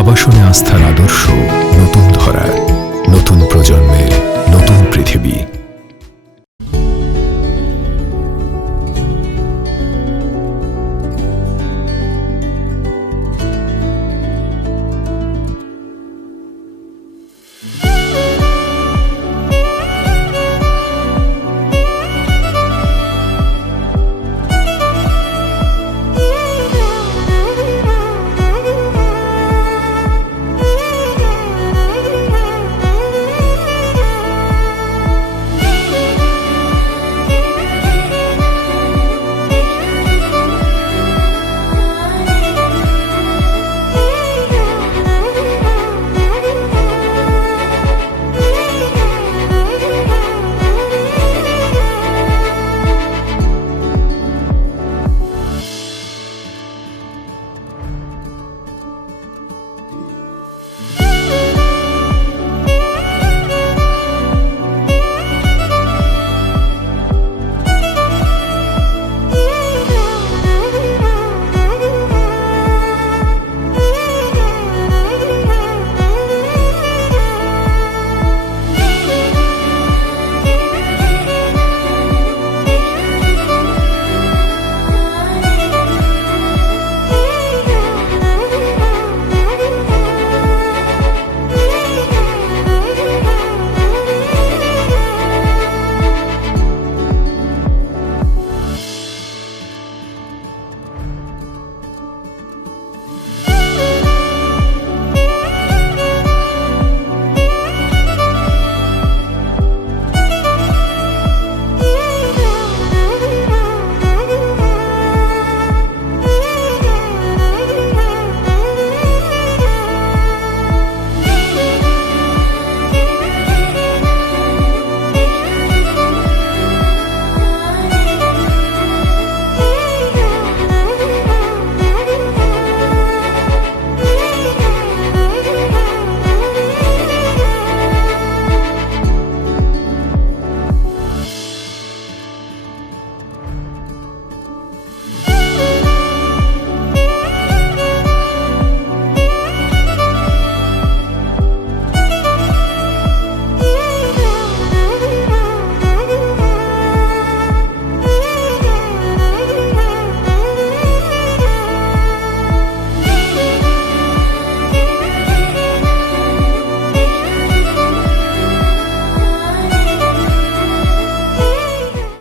আবাসনে আস্থার আদর্শ নতুন ধরা নতুন প্রজন্মের